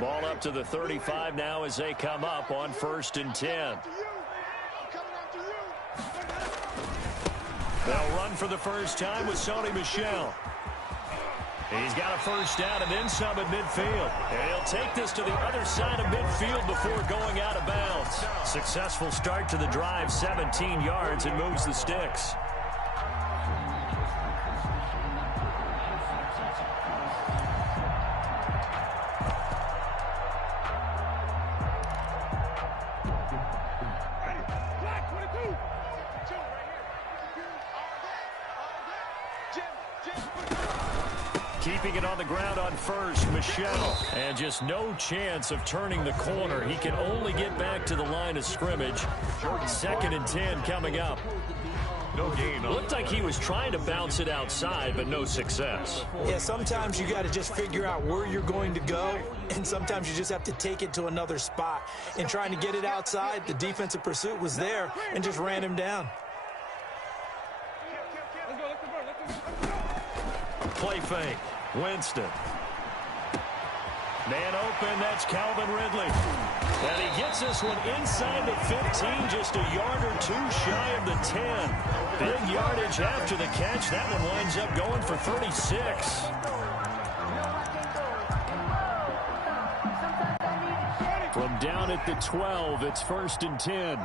Ball up to the 35 now as they come up on 1st and 10. They'll run for the first time with Sony Michel. He's got a first down and then some at midfield. And he'll take this to the other side of midfield before going out of bounds. Successful start to the drive, 17 yards, and moves the sticks. Keeping it on the ground on first, Michel. And just no chance of turning the corner. He can only get back to the line of scrimmage. 2nd and 10 coming up. No gain. Looked like he was trying to bounce it outside, but no success. Yeah, sometimes you got to just figure out where you're going to go, and sometimes you just have to take it to another spot. And trying to get it outside, the defensive pursuit was there and just ran him down. Play fake. Winston. Man open, that's Calvin Ridley. And he gets this one inside the 15, just a yard or two shy of the 10. Big yardage after the catch. That one winds up going for 36. From down at the 12, it's 1st and 10.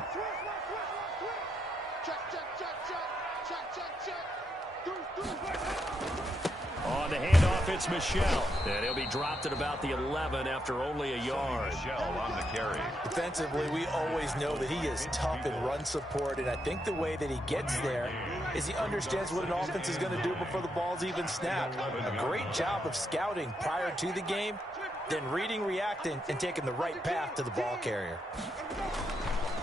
On the handoff, it's Michel. And he'll be dropped at about the 11 after only a yard. Michel on the carry. Defensively, we always know that he is tough in run support, and I think the way that he gets there is he understands what an offense is going to do before the ball's even snapped. A great job of scouting prior to the game, then reading, reacting, and taking the right path to the ball carrier.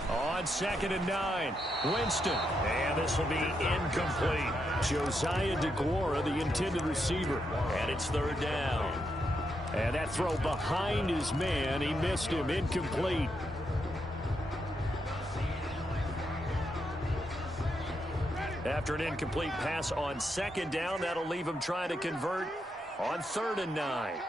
On 2nd and 9, Winston. And this will be incomplete. Josiah DeGuara, the intended receiver. And it's 3rd down. And that throw behind his man. He missed him. Incomplete. After an incomplete pass on 2nd down, that'll leave him trying to convert on 3rd and 9.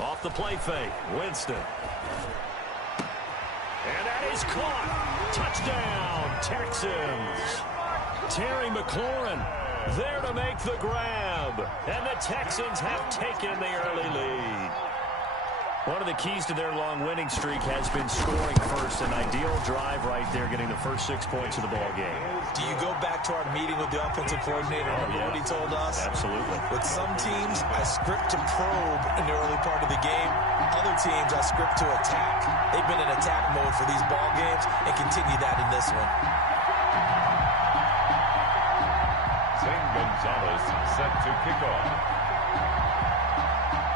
Off the play fake, Winston. And that is caught. Touchdown, Texans. Terry McLaurin there to make the grab. And the Texans have taken the early lead. One of the keys to their long winning streak has been scoring first. An ideal drive right there, getting the first 6 points of the ball game. Do you go back to our meeting with the offensive coordinator? Remember what he told us? Absolutely. With some teams, I script to probe in the early part of the game. Other teams, I script to attack. They've been in attack mode for these ball games and continue that in this one. Zane Gonzalez set to kick off.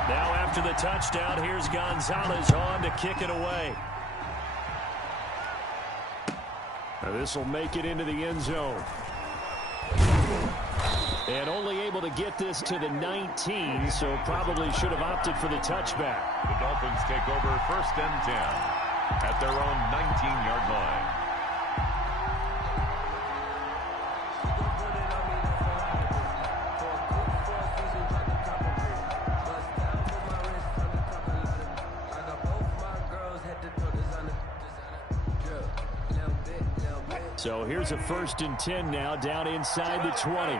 Now after the touchdown, here's Gonzalez on to kick it away. This will make it into the end zone. And only able to get this to the 19, so probably should have opted for the touchback. The Dolphins take over 1st and 10 at their own 19-yard line. So here's a 1st and 10 now, down inside the 20.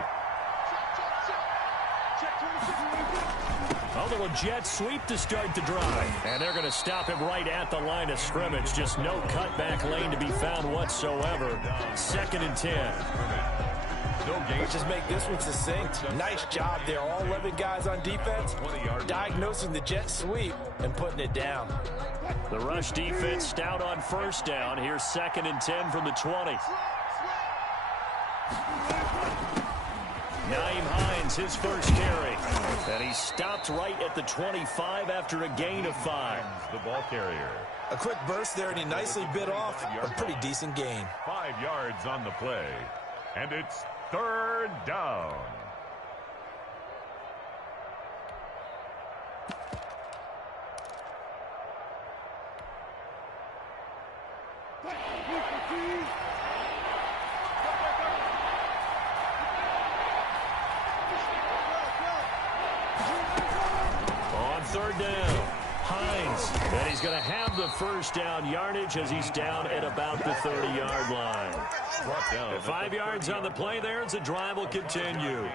A little jet sweep to start the drive. And they're going to stop him right at the line of scrimmage. Just no cutback lane to be found whatsoever. 2nd and 10. Let's just make this one succinct. Nice job there. All 11 guys on defense diagnosing the jet sweep and putting it down. The rush defense stout on 1st down. Here's 2nd and 10 from the 20. Nyheim Hines, his first carry. And he stopped right at the 25 after a gain of 5. The ball carrier. A quick burst there, and he nicely bit off a pretty decent gain. 5 yards on the play. And it's 3rd down. third down. Hines, and he's going to have the first down yardage as he's down at about the 30-yard line. 5 yards on the play there as the drive will continue.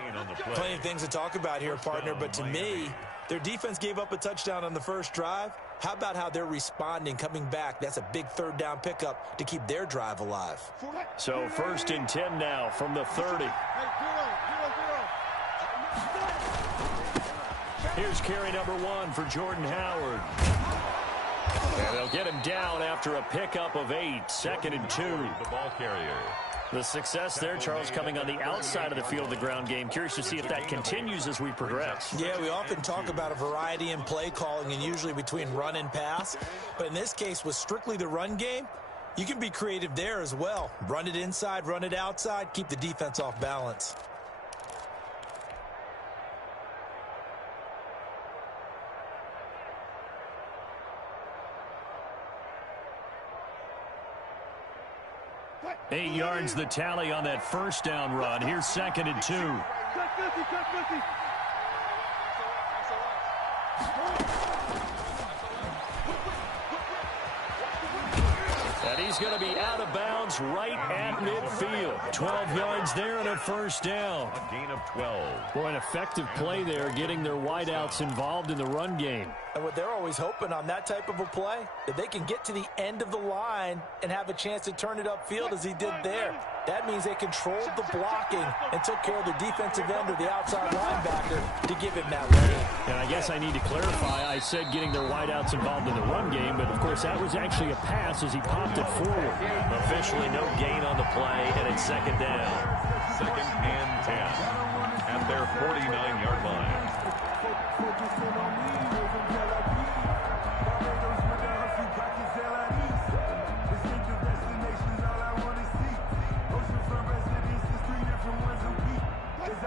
Plenty of things to talk about here, partner, but to me, their defense gave up a touchdown on the first drive. How about how they're responding, coming back? That's a big third down pickup to keep their drive alive. So 1st and 10 now from the 30. Here's carry number 1 for Jordan Howard. And they'll get him down after a pickup of 8. 2nd and 2. The ball carrier. The success there, Charles, coming on the outside of the field of the ground game. Curious to see if that continues as we progress. Yeah, we often talk about a variety in play calling and usually between run and pass. But in this case, with strictly the run game, you can be creative there as well. Run it inside, run it outside, keep the defense off balance. Eight yards the tally on that first down run. Here's 2nd and 2. And he's going to be out of bounds right at midfield. 12 yards there and a first down. A gain of 12. Boy, an effective play there, getting their wideouts involved in the run game. And what they're always hoping on that type of a play, that they can get to the end of the line and have a chance to turn it upfield as he did there. That means they controlled the blocking and took care of the defensive end or the outside linebacker to give him that lane. And I guess I need to clarify, I said getting their wideouts involved in the run game, but of course that was actually a pass as he popped it forward. Officially no gain on the play, and it's 2nd down. 2nd and 10 at their 49-yard line.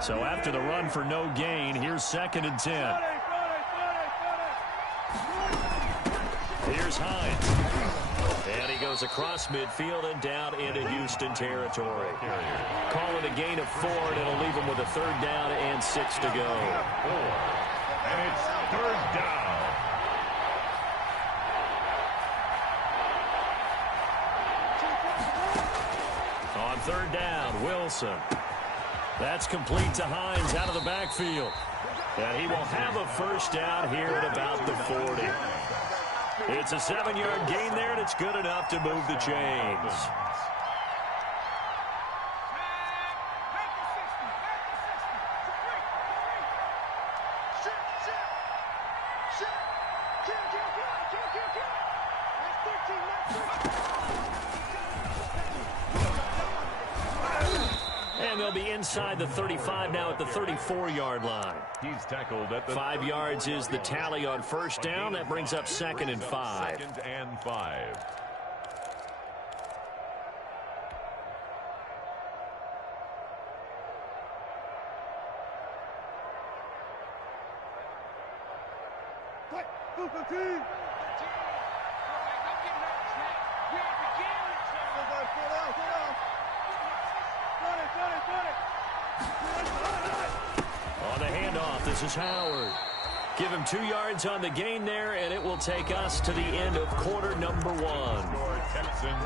So after the run for no gain, here's 2nd and 10. Here's Hines. And he goes across midfield and down into Houston territory. Calling a gain of 4, and it'll leave him with a 3rd down and 6 to go. 4. And it's 3rd down. On 3rd down, Wilson. That's complete to Hines out of the backfield. And he will have a first down here at about the 40. It's a 7-yard gain there, and it's good enough to move the chains. And they'll be inside the 35 now at the 34-yard line. He's tackled at the 5 yards is the tally on first down. That brings up 2nd and 5. 2nd and 5. On the handoff, this is Howard. Give him 2 yards on the gain there, and it will take us to the end of quarter number 1.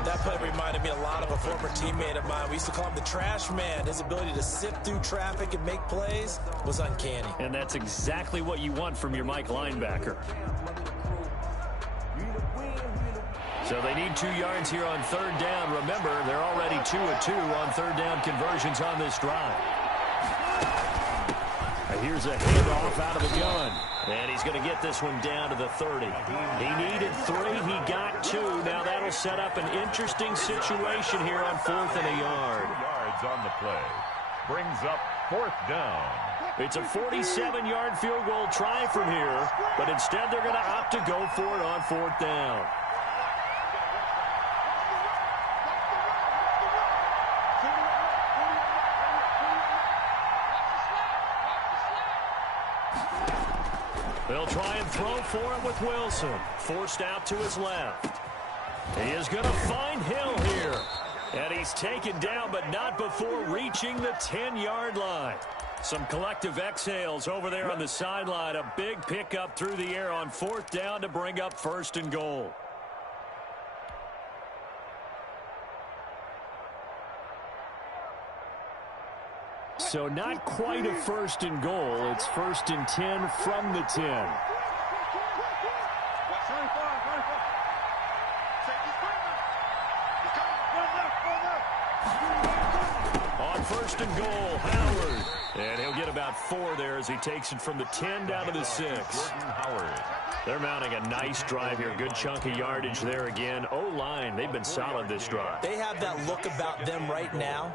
That play reminded me a lot of a former teammate of mine. We used to call him the trash man. His ability to sift through traffic and make plays was uncanny. And that's exactly what you want from your Mike linebacker. So they need 2 yards here on 3rd down. Remember, they're already 2 of 2 on 3rd down conversions on this drive. Here's a handoff out of the gun. And he's going to get this one down to the 30. He needed 3. He got 2. Now that'll set up an interesting situation here on 4th and a yard. 2 yards on the play. Brings up 4th down. It's a 47-yard field goal try from here, but instead they're going to opt to go for it on 4th down. They'll try and throw for it with Wilson. Forced out to his left. He is going to find Hill here. And he's taken down, but not before reaching the 10-yard line. Some collective exhales over there on the sideline. A big pickup through the air on 4th down to bring up 1st and goal. So not quite a 1st and goal. It's 1st and 10 from the 10. On 1st and goal, Howard. And he'll get about 4 there as he takes it from the 10 down to the 6. They're mounting a nice drive here. Good chunk of yardage there again. O-line, they've been solid this drive. They have that look about them right now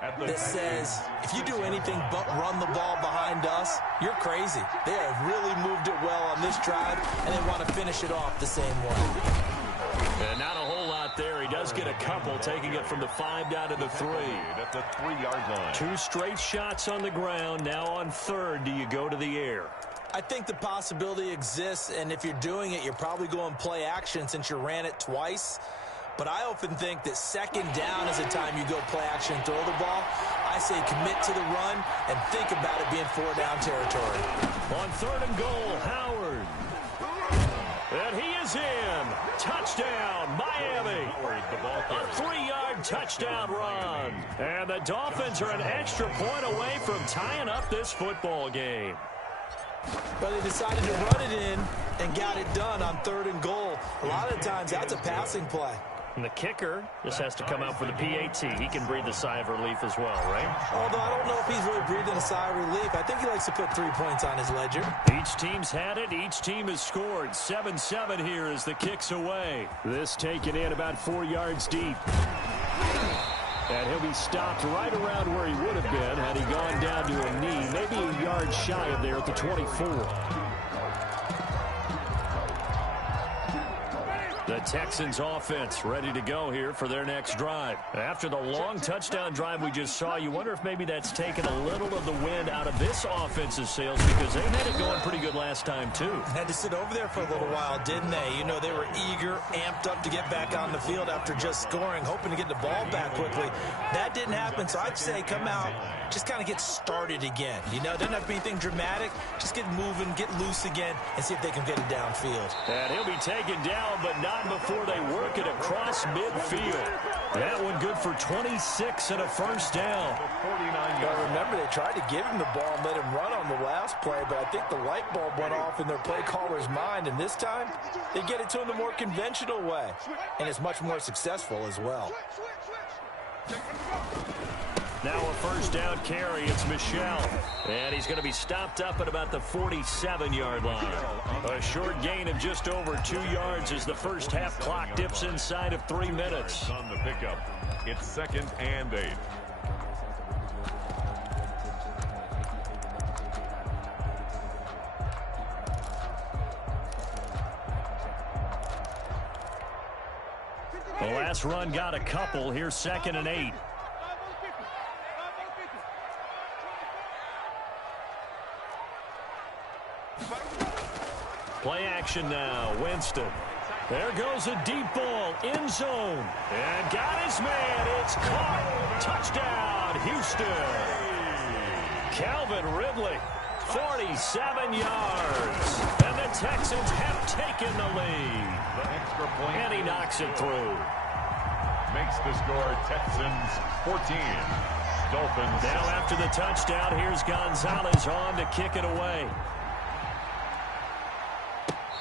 that says, if you do anything but run the ball behind us, you're crazy. They have really moved it well on this drive, and they want to finish it off the same way. And not a whole lot there. He does get a couple, taking it from the 5 down to the 3. At the 3-yard line. 2 straight shots on the ground. Now on 3rd, do you go to the air? I think the possibility exists, and if you're doing it, you're probably going play action since you ran it twice. But I often think that 2nd down is a time you go play action and throw the ball. I say commit to the run and think about it being 4-down territory. On 3rd and goal, Howard. And he is in. Touchdown, Miami. A 3-yard touchdown run. And the Dolphins are an extra point away from tying up this football game. But they decided to run it in and got it done on 3rd and goal. A lot of times that's a passing play. And the kicker just has to come out for the PAT. He can breathe a sigh of relief as well, right? Although I don't know if he's really breathing a sigh of relief. I think he likes to put 3 points on his ledger. Each team's had it. Each team has scored. 7-7 here as the kick's away. This taken in about 4 yards deep. And he'll be stopped right around where he would have been had he gone down to a knee. Maybe a yard shy of there at the 24. The Texans offense ready to go here for their next drive. After the long touchdown drive we just saw, you wonder if maybe that's taken a little of the wind out of this offense's sails because they had it going pretty good last time too. Had to sit over there for a little while, didn't they? You know, they were eager, amped up to get back on the field after just scoring, hoping to get the ball back quickly. That didn't happen, so I'd say come out, just kind of get started again. You know, it doesn't have to be anything dramatic. Just get moving, get loose again, and see if they can get it downfield. And he'll be taken down, but not before they work it across midfield. That one good for 26 and a 1st down. Well, remember, they tried to give him the ball and let him run on the last play, but I think the light bulb went off in their play caller's mind, and this time they get it to him the more conventional way, and it's much more successful as well. Now a 1st down carry. It's Michel. And he's going to be stopped up at about the 47-yard line. A short gain of just over 2 yards as the first half clock dips inside of 3 minutes. On the pickup, it's 2nd and 8. The last run got a couple. Here's 2nd and 8. Play action now. Winston. There goes a deep ball. End zone. And got his man. It's caught. Touchdown, Houston. Calvin Ridley. 47 yards. And the Texans have taken the lead. The extra point. And he knocks it through. Makes the score Texans 14. Dolphins. Now after the touchdown, here's Gonzalez on to kick it away.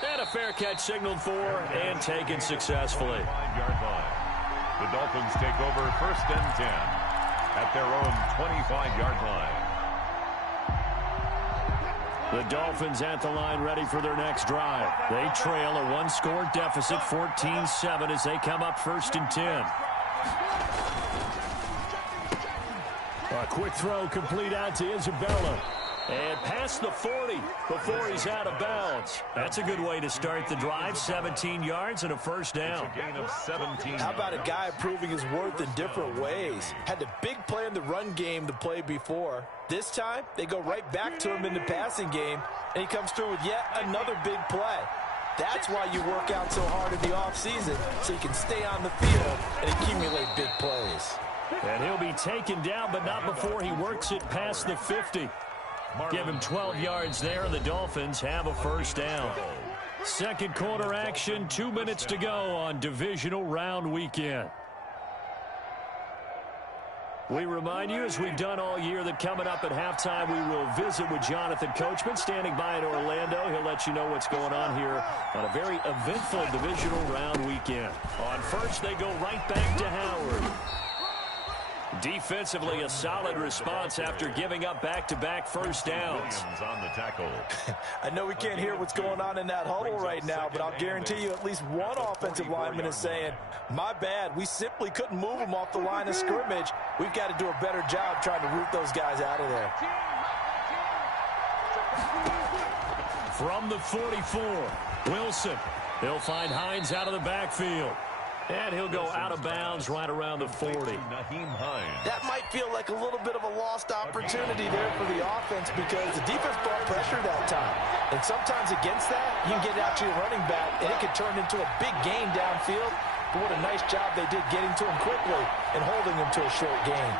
And a fair catch signaled for and taken successfully. 5-yard line. The Dolphins take over 1st and 10 at their own 25-yard line. The Dolphins at the line ready for their next drive. They trail a 1-score deficit, 14-7 as they come up 1st and 10. A quick throw complete out to Isabella. And past the 40 before he's out of bounds. That's a good way to start the drive. 17 yards and a 1st down. It's a gain of 17. How about a guy proving his worth in different ways? Had the big play in the run game the play before. This time, they go right back to him in the passing game, and he comes through with yet another big play. That's why you work out so hard in the offseason, so you can stay on the field and accumulate big plays. And he'll be taken down, but not before he works it past the 50. Give him 12 yards there, and the Dolphins have a first down. Second quarter action, 2 minutes to go on divisional round weekend. We remind you, as we've done all year, that coming up at halftime, we will visit with Jonathan Coachman, standing by in Orlando. He'll let you know what's going on here on a very eventful divisional round weekend. On first, they go right back to Howard. Defensively, a solid response after giving up back-to-back first downs. On the tackle. I know we can't hear what's going on in that huddle right now, but I'll guarantee you at least one offensive lineman is saying, my bad, we simply couldn't move them off the line of scrimmage. We've got to do a better job trying to root those guys out of there. From the 44, Wilson. They'll find Hines out of the backfield. And he'll go out of bounds right around the 40. That might feel like a little bit of a lost opportunity there for the offense because the defense brought pressure that time. And sometimes against that, you can get it out to your running back, and it can turn into a big gain downfield. But what a nice job they did getting to him quickly and holding him to a short gain.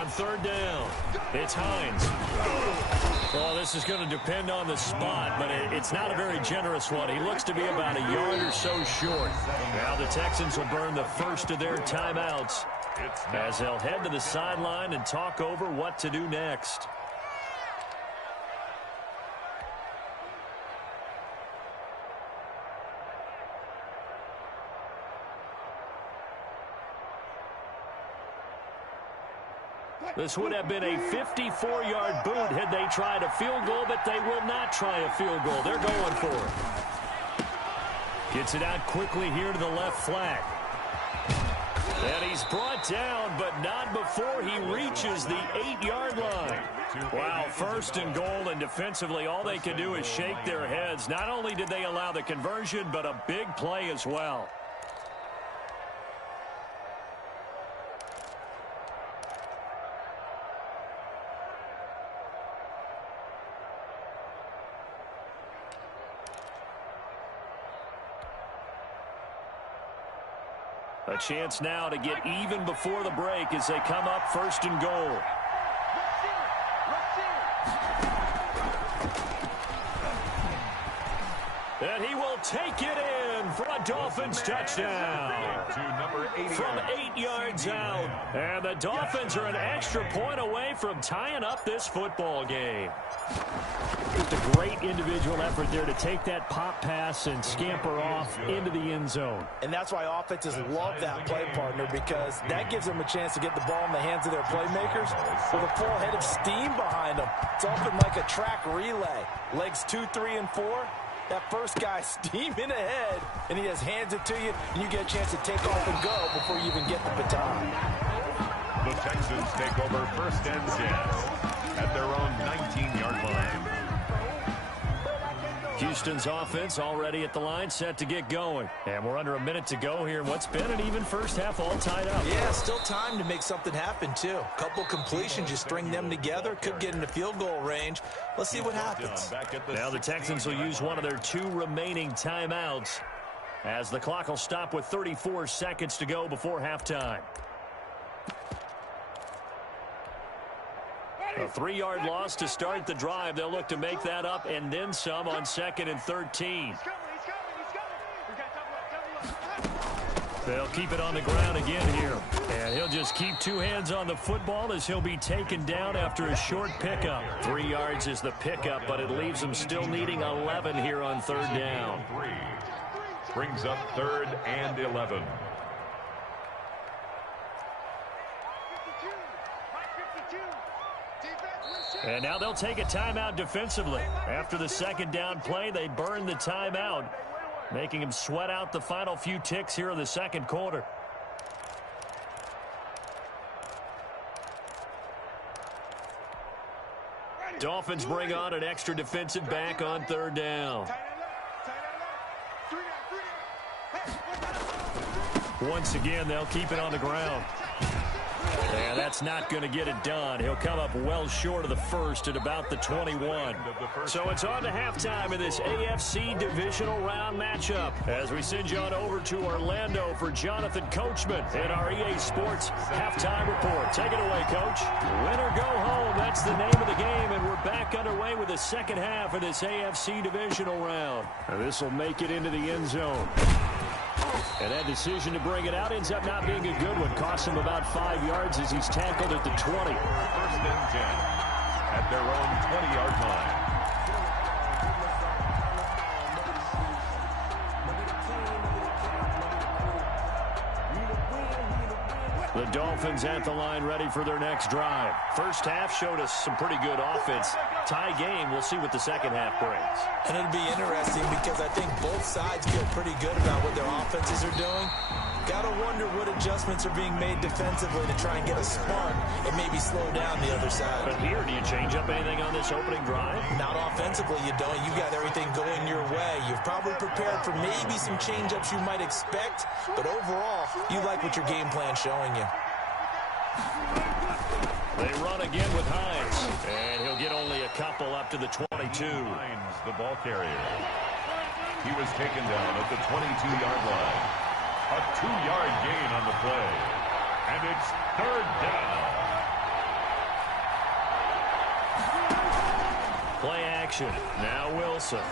On third down, it's Hines. Well, this is going to depend on the spot, but it's not a very generous one. He looks to be about a yard or so short. Now the Texans will burn the first of their timeouts as they'll head to the sideline and talk over what to do next. This would have been a 54-yard boot had they tried a field goal, but they will not try a field goal. They're going for it. Gets it out quickly here to the left flank. And he's brought down, but not before he reaches the 8-yard line. Wow, first and goal, and defensively all they can do is shake their heads. Not only did they allow the conversion, but a big play as well. A chance now to get even before the break as they come up first and goal. And he will take it in for a Dolphins touchdown. From 8 yards out. And the Dolphins are an extra point away from tying up this football game. Just a great individual effort there to take that pop pass and scamper off into the end zone. And that's why offenses love that play, partner, because that gives them a chance to get the ball in the hands of their playmakers with a full head of steam behind them. It's often like a track relay. Legs 2, 3, and 4. That first guy steaming ahead, and he just hands it to you, and you get a chance to take off and go before you even get the baton. The Texans take over first and 10 at their own 19-yard line. Houston's offense already at the line, set to get going. And we're under a minute to go here in what's been an even first half, all tied up. Yeah, still time to make something happen, too. A couple completions, you string them together, could get into field goal range. Let's see what happens. Now the Texans will use one of their 2 remaining timeouts as the clock will stop with 34 seconds to go before halftime. A 3-yard loss to start the drive. They'll look to make that up and then some on 2nd and 13. They'll keep it on the ground again here. And he'll just keep 2 hands on the football as he'll be taken down after a short pickup. 3 yards is the pickup, but it leaves him still needing 11 here on 3rd down. Brings up 3rd and 11. And now they'll take a timeout defensively. After the 2nd down play, they burn the timeout, making him sweat out the final few ticks here in the 2nd quarter. Dolphins bring on an extra defensive back on 3rd down. Once again, they'll keep it on the ground. And that's not going to get it done. He'll come up well short of the first at about the 21. So it's on to halftime in this AFC Divisional Round matchup as we send you on over to Orlando for Jonathan Coachman in our EA Sports Halftime Report. Take it away, Coach. Win or go home, that's the name of the game, and we're back underway with the second half of this AFC Divisional Round. This will make it into the end zone. And that decision to bring it out ends up not being a good one. Costs him about 5 yards as he's tackled at the 20. First and 10 at their own 20-yard line. The Dolphins at the line ready for their next drive. First half showed us some pretty good offense. Tie game, we'll see what the second half brings. And it'll be interesting because I think both sides feel pretty good about what their offenses are doing. Got to wonder what adjustments are being made defensively to try and get a spark and maybe slow down the other side. But here, do you change up anything on this opening drive? Not offensively, you don't. You got everything going your way. You've probably prepared for maybe some change-ups you might expect, but overall, you like what your game plan's showing you. They run again with Hines, and he'll get only a couple up to the 22. Hines, the ball carrier. He was taken down at the 22-yard line. A 2-yard gain on the play. And it's third down. Play action. Now Wilson.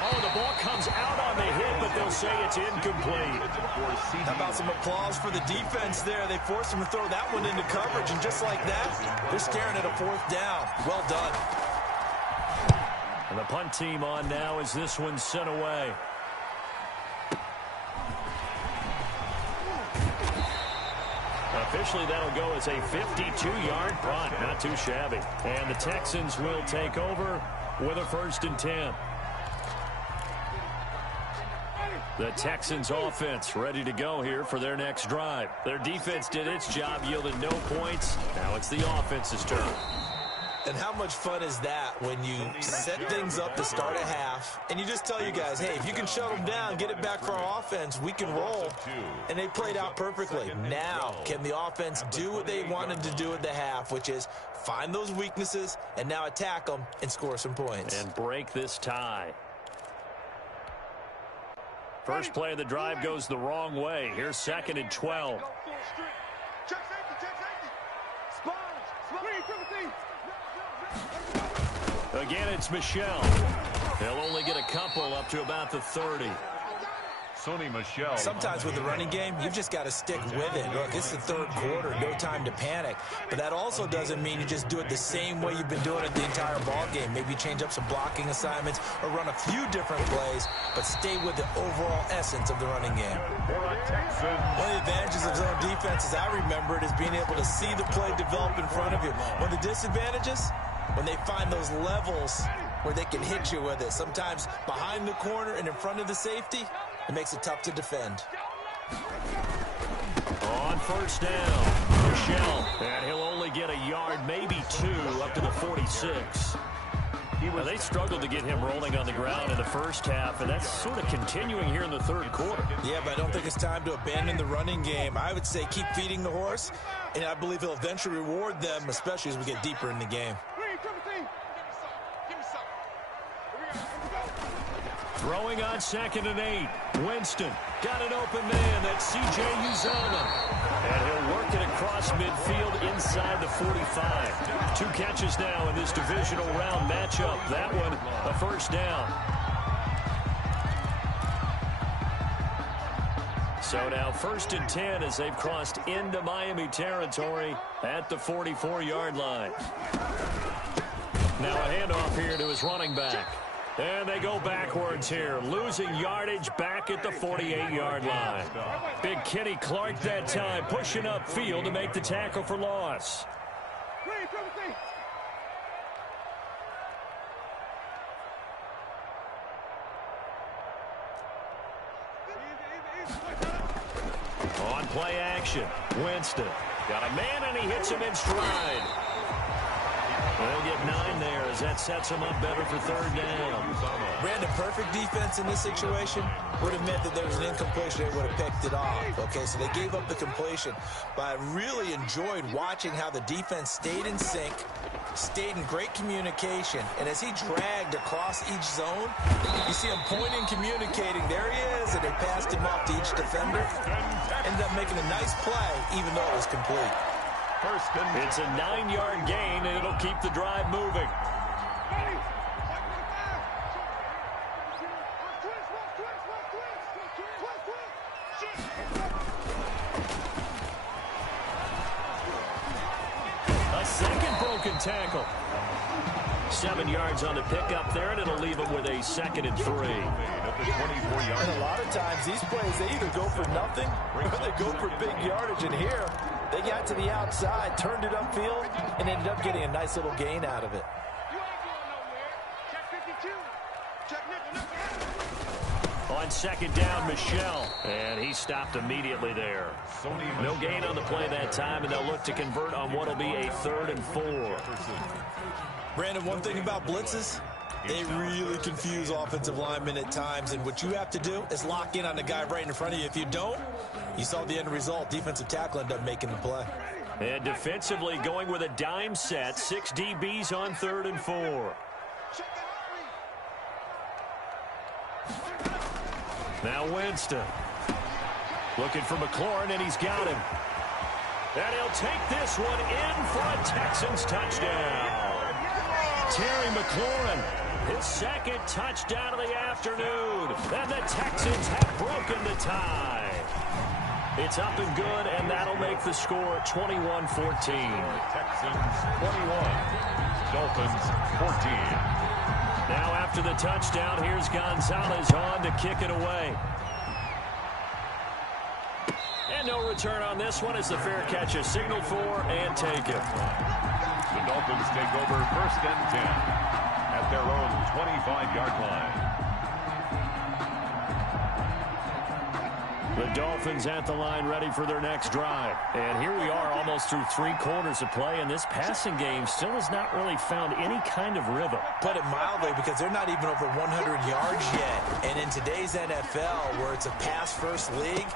Oh, the ball comes out on the hit, but they'll say it's incomplete. How about some applause for the defense there? They forced him to throw that one into coverage, and just like that, they're staring at a fourth down. Well done. And the punt team on now as this one's sent away. Officially, that'll go as a 52-yard punt. Not too shabby. And the Texans will take over with a 1st and 10. The Texans offense ready to go here for their next drive. Their defense did its job, yielded no points. Now it's the offense's turn. And how much fun is that when you set things up to start a half and you just tell you guys, hey, if you can shut them down, get it back for our offense, we can roll. And they played out perfectly. Now, can the offense do what they wanted to do at the half, which is find those weaknesses and now attack them and score some points. And break this tie. First play of the drive goes the wrong way. Here's 2nd and 12. Again, it's Michel. He'll only get a couple up to about the 30. Sony Michel. Sometimes with the running game, you've just got to stick with it. Look, it's the third quarter, no time to panic. But that also doesn't mean you just do it the same way you've been doing it the entire ball game. Maybe change up some blocking assignments or run a few different plays, but stay with the overall essence of the running game. One of the advantages of zone defense, as I remember it, is being able to see the play develop in front of you. One of the disadvantages, when they find those levels where they can hit you with it, sometimes behind the corner and in front of the safety, it makes it tough to defend. On 1st down, Michel, and he'll only get a yard, maybe 2, up to the 46. They struggled to get him rolling on the ground in the first half, and that's sort of continuing here in the third quarter. Yeah, but I don't think it's time to abandon the running game. I would say keep feeding the horse, and I believe he'll eventually reward them, especially as we get deeper in the game. Throwing on 2nd and 8. Winston got an open man. That's C.J. Uzomah. And he'll work it across midfield inside the 45. 2 catches now in this divisional round matchup. That one, a 1st down. So now 1st and 10 as they've crossed into Miami territory at the 44-yard line. Now a handoff here to his running back. And they go backwards here, losing yardage back at the 48-yard line. Big Kenny Clark that time, pushing upfield to make the tackle for loss. On play action, Winston got a man and he hits him in stride. They'll get 9 there as that sets them up better for third down. Brandon, perfect defense in this situation would have meant that there was an incompletion. They would have picked it off. Okay, so they gave up the completion. But I really enjoyed watching how the defense stayed in sync, stayed in great communication. And as he dragged across each zone, you see him pointing, communicating. There he is, and they passed him off to each defender. Ended up making a nice play, even though it was complete. It's a 9-yard gain, and it'll keep the drive moving. A second broken tackle. 7 yards on the pickup there, and it'll leave them with a 2nd and 3. And a lot of times, these plays, they either go for nothing or they go for big yardage. And here, they got to the outside, turned it upfield, and ended up getting a nice little gain out of it. On 2nd down, Michelle. And he stopped immediately there. No gain on the play that time, and they'll look to convert on what will be a 3rd and 4. Brandon, one thing about blitzes, they really confuse offensive linemen at times, and what you have to do is lock in on the guy right in front of you. If you don't, you saw the end result. Defensive tackle ended up making the play. And defensively going with a dime set, 6 DBs on 3rd and 4. Now Winston. Looking for McLaurin, and he's got him. And he'll take this one in for a Texans touchdown. Terry McLaurin, his 2nd touchdown of the afternoon. And the Texans have broken the tie. It's up and good, and that'll make the score 21-14. Texans 21, Dolphins 14. Now after the touchdown, here's Gonzalez on to kick it away. And no return on this one as the fair catch is signaled for and taken. The Dolphins take over 1st and 10 at their own 25-yard line. The Dolphins at the line ready for their next drive. And here we are almost through 3 quarters of play, and this passing game still has not really found any kind of rhythm. Put it mildly, because they're not even over 100 yards yet. And in today's NFL, where it's a pass-first league,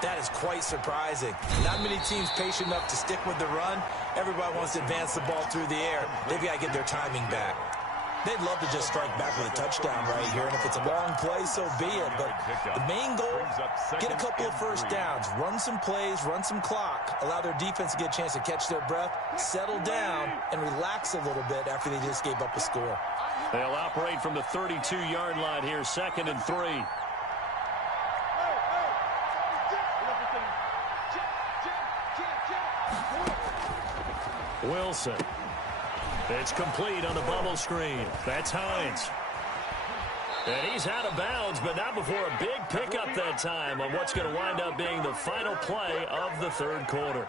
that is quite surprising. Not many teams patient enough to stick with the run. Everybody wants to advance the ball through the air. They've got to get their timing back. They'd love to just strike back with a touchdown right here, and if it's a long play, so be it. But the main goal, get a couple of first downs, run some plays, run some clock, allow their defense to get a chance to catch their breath, settle down, and relax a little bit after they just gave up a score. They'll operate from the 32-yard line here, 2nd and 3. Wilson. It's complete on the bubble screen. That's Hines. And he's out of bounds, but not before a big pickup that time on what's going to wind up being the final play of the 3rd quarter.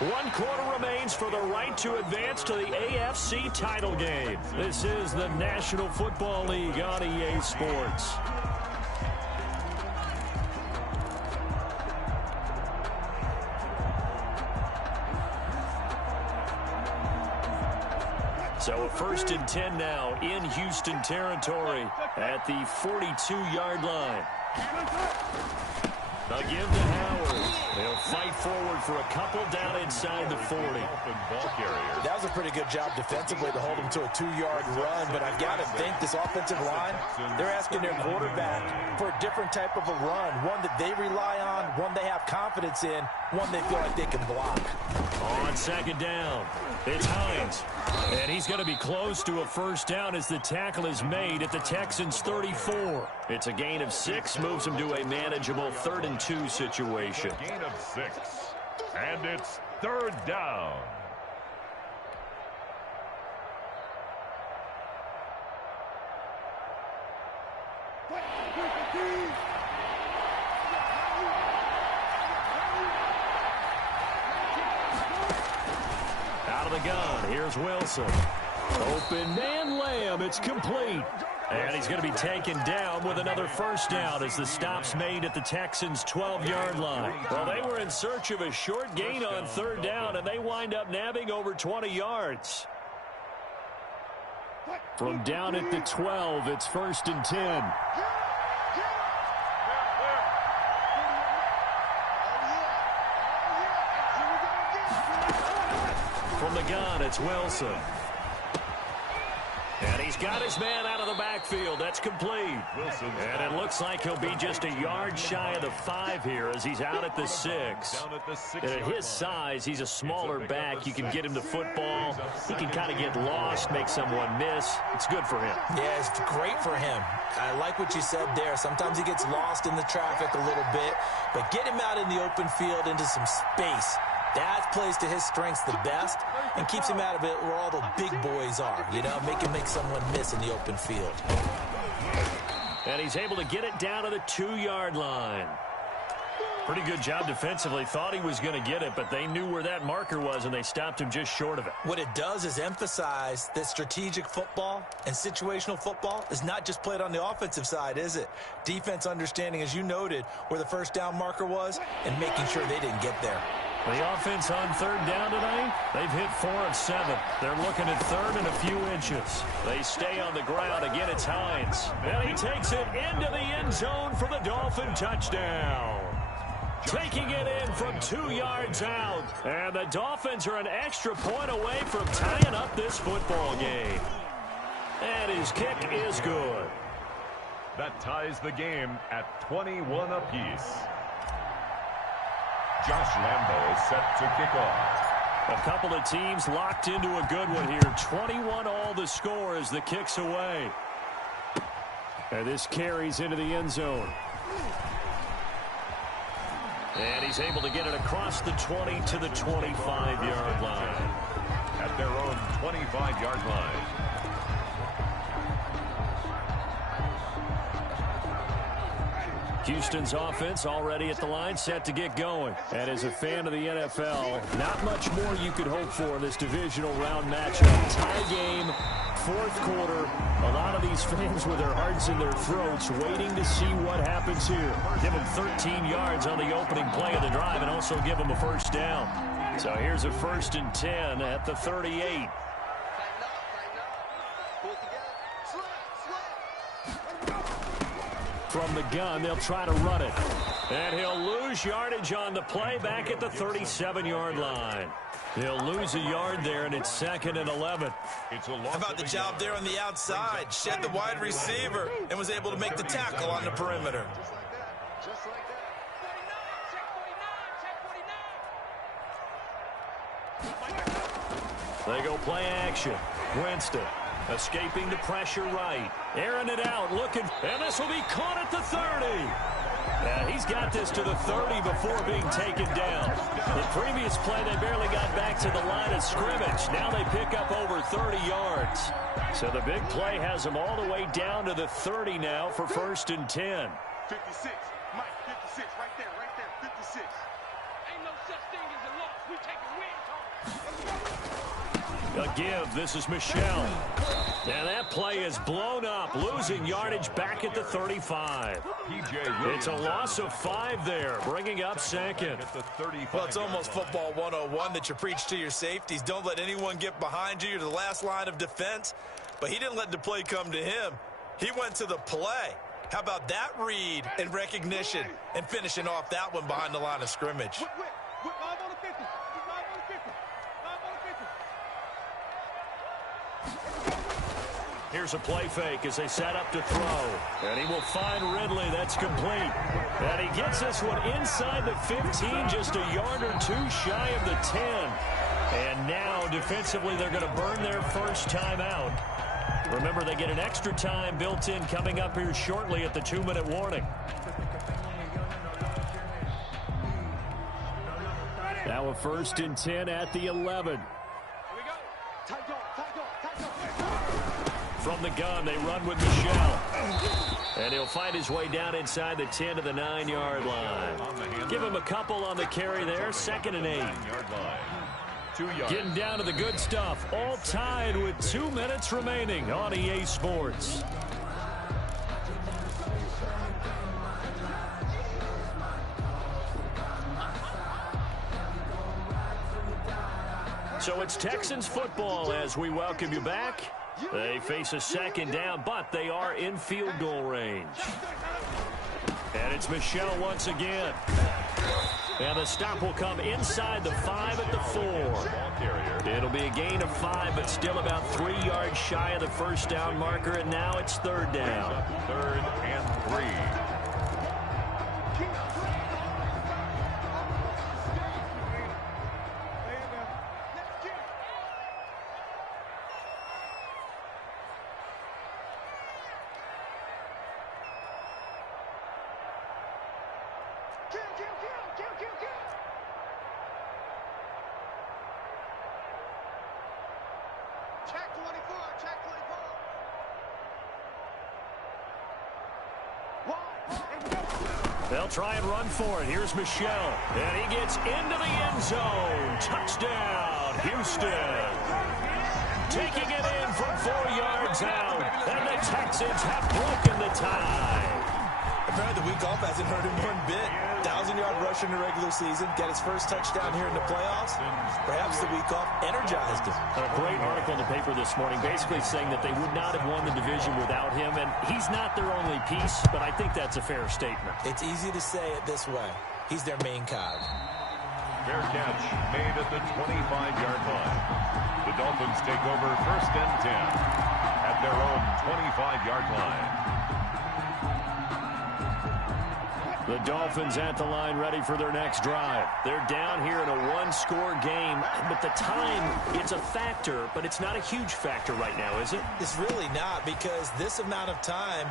1 quarter remains for the right to advance to the AFC title game. This is the National Football League on EA Sports. So a 1st and 10 now in Houston territory at the 42-yard line. They'll give to Howard. They'll fight forward for a couple down inside the 40. That was a pretty good job defensively to hold them to a 2-yard run, but I've got to think this offensive line, they're asking their quarterback for a different type of a run, one that they rely on, one they have confidence in, one they feel like they can block. On 2nd down, it's Hines. And he's going to be close to a first down as the tackle is made at the Texans' 34. It's a gain of 6, moves him to a manageable 3rd and 2 situation. Gain of 6, and it's 3rd down. Out of the gun, here's Wilson. Open man, Lamb, it's complete. And he's going to be taken down with another first down as the stop's made at the Texans' 12-yard line. Well, they were in search of a short gain on third down, and they wind up nabbing over 20 yards. From down at the 12, it's 1st and 10. From the gun, it's Wilson. And he's got his man out of the backfield. That's complete. And it looks like he'll be just a yard shy of the 5 here as he's out at the 6. And at his size, he's a smaller back. You can get him to football. He can kind of get lost, make someone miss. It's good for him. Yeah, it's great for him. I like what you said there. Sometimes he gets lost in the traffic a little bit, but get him out in the open field into some space. That plays to his strengths the best and keeps him out of it where all the big boys are. You know, make him make someone miss in the open field. And he's able to get it down to the 2-yard line. Pretty good job defensively. Thought he was going to get it, but they knew where that marker was, and they stopped him just short of it. What it does is emphasize that strategic football and situational football is not just played on the offensive side, is it? Defense understanding, as you noted, where the first down marker was and making sure they didn't get there. The offense on third down tonight, they've hit 4 of 7. They're looking at third and a few inches. They stay on the ground. Again, it's Hines. And he takes it into the end zone for the Dolphin touchdown. Taking it in from 2 yards out. And the Dolphins are an extra point away from tying up this football game. And his kick is good. That ties the game at 21 apiece. Josh Lambo is set to kick off. A couple of teams locked into a good one here. 21-all the score as the kick's away. And this carries into the end zone. And he's able to get it across the 20 to the 25-yard line. At their own 25-yard line. Houston's offense already at the line, set to get going. And as a fan of the NFL, not much more you could hope for in this divisional round matchup. Tie game, 4th quarter. A lot of these fans with their hearts in their throats waiting to see what happens here. Give them 13 yards on the opening play of the drive and also give them a first down. So here's a 1st and 10 at the 38. From the gun, they'll try to run it. And he'll lose yardage on the play back at the 37-yard line. He'll lose a yard there, and it's 2nd and 11. How about the job there on the outside? Shed the wide receiver and was able to make the tackle on the perimeter. They go play action. Winston escaping the pressure right. Airing it out, looking, and this will be caught at the 30. And he's got this to the 30 before being taken down. The previous play, they barely got back to the line of scrimmage. Now they pick up over 30 yards. So the big play has them all the way down to the 30 now for 1st and 10. 56, Mike, 56, right there, 56. Ain't no such thing as a loss. We taking wins home. A give, this is Michelle. And that play is blown up, losing yardage back at the 35. It's a loss of 5 there, bringing up 2nd. Well, it's almost football 101 that you preach to your safeties. Don't let anyone get behind you. You're the last line of defense. But he didn't let the play come to him. He went to the play. How about that read and recognition and finishing off that one behind the line of scrimmage? Here's a play fake as they set up to throw. And he will find Ridley. That's complete. And he gets this one inside the 15, just a yard or 2 shy of the 10. And now, defensively, they're going to burn their first time out. Remember, they get an extra time built in coming up here shortly at the 2-minute warning. Now a 1st and 10 at the 11. From the gun, they run with Michelle. And he'll find his way down inside the 10 to the 9-yard line. Give him a couple on the carry there. 2nd and 8. Getting down to the good stuff. All tied with 2 minutes remaining on EA Sports. So it's Texans football as we welcome you back. They face a second down, but they are in field goal range. And it's Michel once again. And the stop will come inside the 5 at the 4. It'll be a gain of 5, but still about 3 yards shy of the first down marker, and now it's third down. 3rd and 3. Check 24, check 24. They'll try and run for it. Here's Michel. And he gets into the end zone. Touchdown, Houston. Taking it in from 4 yards out. And the Texans have broken the tie. Apparently the week off hasn't hurt him one bit. 1,000-yard rush in the regular season. Get his first touchdown here in the playoffs. Perhaps the week off energized him. A great article in the paper this morning basically saying that they would not have won the division without him. And he's not their only piece, but I think that's a fair statement. It's easy to say it this way. He's their main cog. Fair catch made at the 25-yard line. The Dolphins take over 1st and 10 at their own 25-yard line. The Dolphins at the line ready for their next drive. They're down here in a one-score game, but the time, it's a factor, but it's not a huge factor right now, is it? It's really not, because this amount of time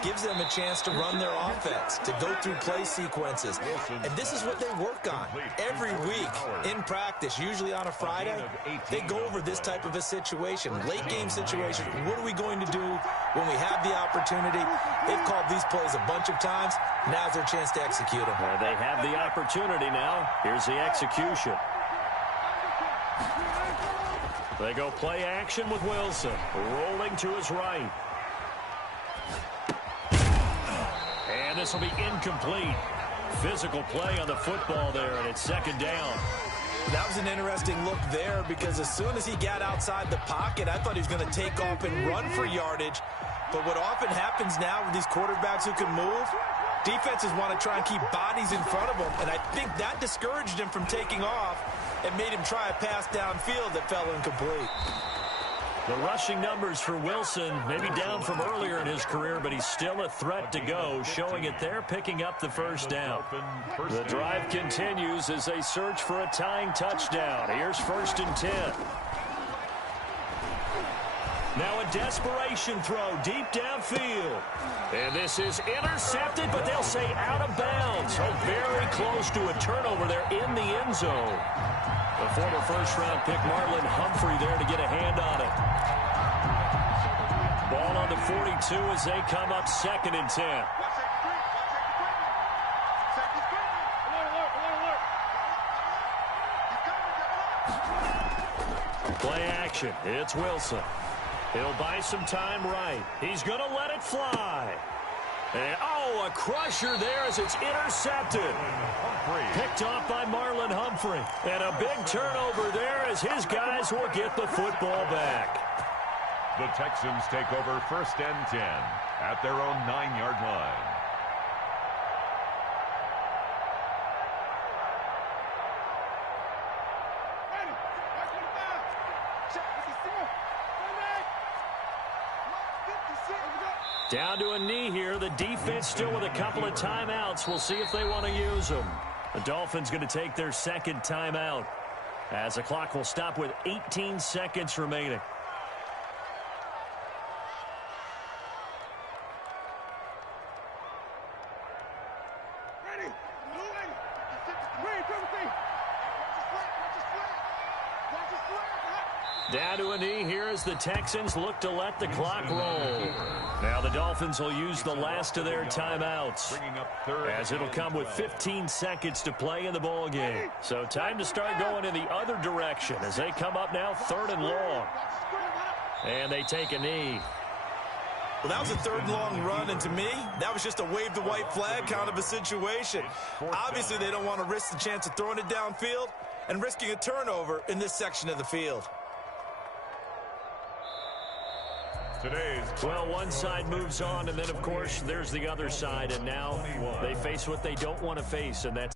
gives them a chance to run their offense, to go through play sequences. And this is what they work on every week in practice, usually on a Friday. They go over this type of a situation, late game situation. What are we going to do when we have the opportunity? They've called these plays a bunch of times. Now's their chance to execute them. They have the opportunity now. Here's the execution. They go play action with Wilson, rolling to his right. And this will be incomplete. Physical play on the football there, and it's second down. That was an interesting look there, because as soon as he got outside the pocket, I thought he was going to take off and run for yardage. But what often happens now with these quarterbacks who can move, defenses want to try and keep bodies in front of them, and I think that discouraged him from taking off and made him try a pass downfield that fell incomplete. The rushing numbers for Wilson maybe down from earlier in his career, but he's still a threat to go, showing it there, picking up the first down. The drive continues as they search for a tying touchdown. Here's 1st and 10. Now a desperation throw deep downfield. And this is intercepted, but they'll say out of bounds. So very close to a turnover there in the end zone. The former first-round pick Marlon Humphrey there to get a hand on it. Ball on the 42 as they come up 2nd and 10. Play action. It's Wilson. He'll buy some time right. He's going to let it fly. And, a crusher there as it's intercepted. Picked off by Marlon Humphrey. And a big turnover there as his guys will get the football back. The Texans take over 1st and 10 at their own 9-yard line. Down to a knee here. The defense still with a couple of timeouts. We'll see if they want to use them. The Dolphins going to take their 2nd timeout as the clock will stop with 18 seconds remaining. Down to a knee here as the Texans look to let the clock roll. Now the Dolphins will use the last of their timeouts, as it'll come with 15 seconds to play in the ball game. So time to start going in the other direction as they come up now 3rd and long. And they take a knee. Well, that was a 3rd and long run, and to me, that was just a wave the white flag kind of a situation. Obviously, they don't want to risk the chance of throwing it downfield. and risking a turnover in this section of the field. Well, one side moves on, and then, of course, there's the other side, and now they face what they don't want to face, and that's